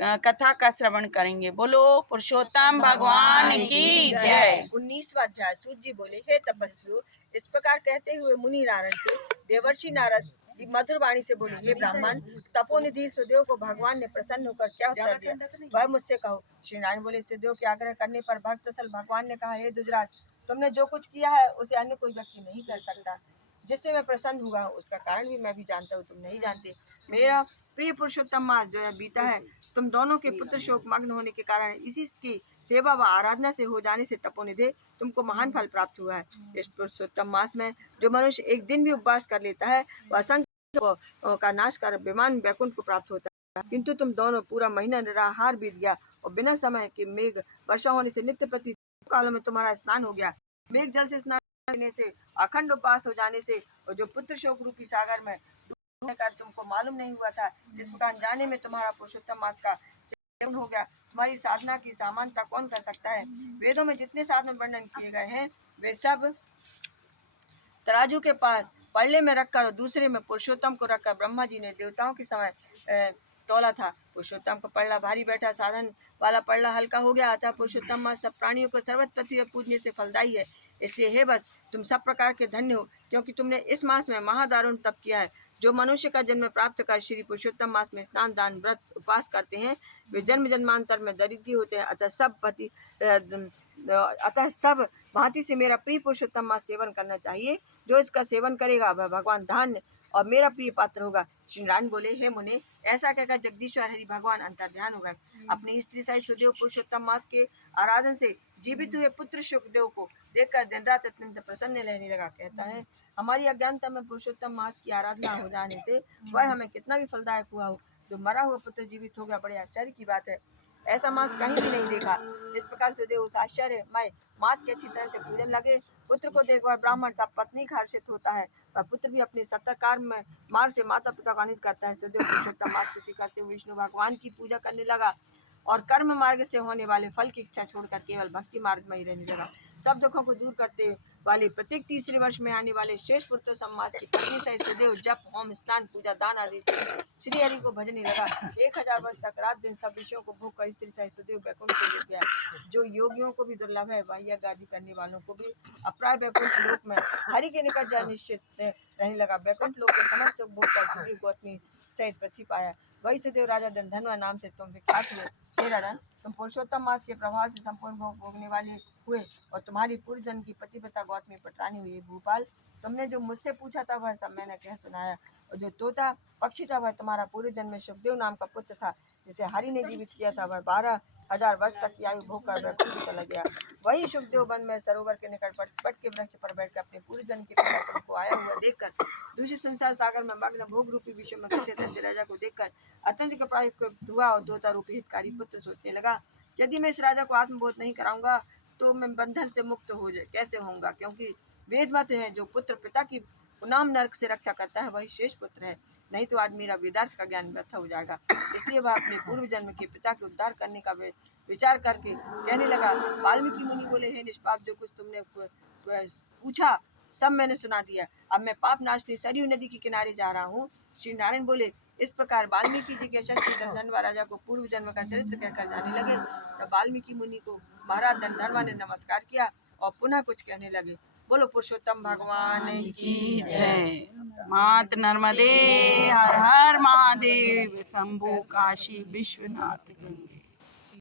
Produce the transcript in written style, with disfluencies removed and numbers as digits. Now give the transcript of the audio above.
कथा का श्रवण करेंगे। बोलो पुरुषोत्तम भगवान की जय। 19वां अध्याय। सूत जी बोले, हे तपस्वियों, इस प्रकार कहते हुए मुनि नारद से देवर्षि नारद की मधुर वाणी से बोले, हे ब्राह्मण, तपोनिधि सुदेव को भगवान ने प्रसन्न होकर क्या उत्तर दिया, वह मुझसे कहो। श्री नारायण बोले, सुदेव के आग्रह करने पर भक्तवत्सल भगवान ने कहा, हे दुजराज, तुमने जो कुछ किया है उसे अन्य कोई व्यक्ति नहीं कर सकता। जिससे मैं प्रसन्न हुआ हूँ उसका कारण भी मैं भी जानता हूँ, तुम नहीं जानते। मेरा प्रिय पुरुषोत्तम मास जो है बीता है, तुम दोनों के पुत्र शोक मग्न होने के कारण इसी की सेवा व आराधना से हो जाने से तपोनिधे तुमको महान फल प्राप्त हुआ है। इस पुरुषोत्तम मास में जो मनुष्य एक दिन भी उपवास कर लेता है वह असंख्य का नाश कर विमान वैकुंठ को प्राप्त होता है। किंतु तुम दोनों पूरा महीना निराहार बीत गया और बिना समय के मेघ वर्षा होने से नित्य प्रति कालों में तुम्हारा स्नान हो गया। मेघ जल से स्नान करने से, अखंड उपवास हो जाने से और जो पुत्र शोक रूपी सागर में कर तुमको मालूम नहीं हुआ था, इस प्रकार जाने में तुम्हारा पुरुषोत्तम मास का सेवन हो गया। तुम्हारी साधना की समानता कौन कर सकता है। वेदों में जितने साधन वर्णन किए गए हैं वे सब तराजू के पास पल्ले में रखकर और दूसरे में पुरुषोत्तम को रखकर ब्रह्मा जी ने देवताओं के समय तोला था। पुरुषोत्तम को पल्ला भारी बैठा, साधन वाला पल्ला हल्का हो गया। अतः पुरुषोत्तम मास सब प्राणियों को सर्वत्र पृथ्वी पर पूजने से फलदायी है। इसलिए हे बस, तुम सब प्रकार के धन्य हो, क्योंकि तुमने इस मास में महादारुण तप किया है। जो मनुष्य का जन्म प्राप्त कर श्री पुरुषोत्तम मास में स्नान दान व्रत उपवास करते हैं वे जन्म जन्मांतर में दरिद्री होते हैं। अतः सब भांति से मेरा प्रिय पुरुषोत्तम मास सेवन करना चाहिए। जो इसका सेवन करेगा वह भगवान धन्य और मेरा प्रिय पात्र होगा। श्री नारायण बोले, हे मुने, ऐसा कहकर जगदीश्वर हरि भगवान अंतर्ध्यान हो गए। अपनी स्त्री सहित सुदेव पुरुषोत्तम मास के आराधन से जीवित हुए पुत्र सुखदेव को देखकर दिन रात अत्यंत प्रसन्न रहने लगा। कहता है, हमारी अज्ञानता में पुरुषोत्तम मास की आराधना हो जाने से वह हमें कितना भी फलदायक हुआ हो। जो मरा हुआ पुत्र जीवित हो गया, बड़े आश्चर्य की बात है। ऐसा मास कहीं भी नहीं देखा। इस प्रकार सुदेव उस आश्चर्यमय मास की अच्छी तरह से पूजन लगे। पुत्र को देखकर ब्राह्मण सब पत्नी का हर्षित होता है। वह पुत्र भी अपने सत्कार में मार से माता पिता को आनंदित करता है। सुदेव पुरुषोत्तम मास स्तुति करते हुए विष्णु भगवान की पूजा करने लगा और कर्म मार्ग से होने वाले फल की इच्छा छोड़कर केवल भक्ति मार्ग में ही रहने लगा। सब दुखों को दूर करते वाले प्रत्येक तीसरे वर्ष में आने वाले शेष पुरुषोत्तम मास की पत्नी सहित सुदेव जप होम स्नान पूजा दान आदि से श्री हरि को भजने लगा। 1000 वर्ष तक रात दिन सब विषयों को भोग कर स्त्री सहित सुदेव वैकुंठ को ले गया। जो योगियों को भी दुर्लभ है, वह यज्ञ आदि करने वालों को भी अप्राय वैकुंठ लोक में हरि के निकट जा निश्चित रहने लगा। वैकुंठ लोक के समस्त सुख भोग कर सुदेव गौतमी सहित पृथ्वी पाया। वही सुदेव राजा धनवा नाम से तुम विख्यात हुए। हे राजन, तुम पुरुषोत्तम मास के प्रभाव से संपूर्ण भोग भोगने वाले हुए और तुम्हारी पूर्व जन्म की पतिव्रता गौतमी पटरानी हुई। भूपाल, तुमने जो मुझसे पूछा था वह सब मैंने कह सुनाया। और जो तोता पक्षी था वह तुम्हारा पूर्व जन्म में सुखदेव नाम का पुत्र था, जिसे हरि ने जीवित किया था। वह 12,000 वर्ष तक की आयु भोग कर वैकुंठ को चला गया। वही सुखदेव वन में सरोवर के निकट पट के वृक्ष पर बैठकर अपने पूर्व जन्म के पिता को आया हुआ देखकर दूसरे संसार सागर में मग्न भोग रूपी विषय में फंसे दंत राजा को देखकर अत्यंत प्रभावित हुआ और तोता रूपी हितकारी पुत्र सोचने लगा, यदि मैं इस राजा को आत्मबोध नहीं कराऊंगा तो मैं बंधन से मुक्त हो जाए कैसे होऊंगा। क्योंकि वेद मत है, जो पुत्र पिता की पुनाम नरक से रक्षा करता है वही शेष पुत्र है। नहीं तो आज मेरा वेदार्थ का ज्ञान व्यर्थ हो जाएगा। इसलिए वह अपने पूर्व जन्म के पिता के उद्धार करने का विचार करके कहने लगा। वाल्मीकि मुनि बोले, हे निष्पाप, जो कुछ तुमने पूछा सब मैंने सुना दिया। अब मैं पाप नाशनी सरयू नदी के किनारे जा रहा हूँ। श्री नारायण बोले, इस प्रकार वाल्मीकि जी के यशस्वी धनवा राजा को पूर्व जन्म का चरित्र कहकर जाने लगे। तब वाल्मीकि मुनि को महाराज धनवा ने नमस्कार किया और पुनः कुछ कहने लगे। बोलो पुरुषोत्तम भगवान की जय। मात नर्मदे हर हर महादेव, शंभु काशी विश्वनाथ।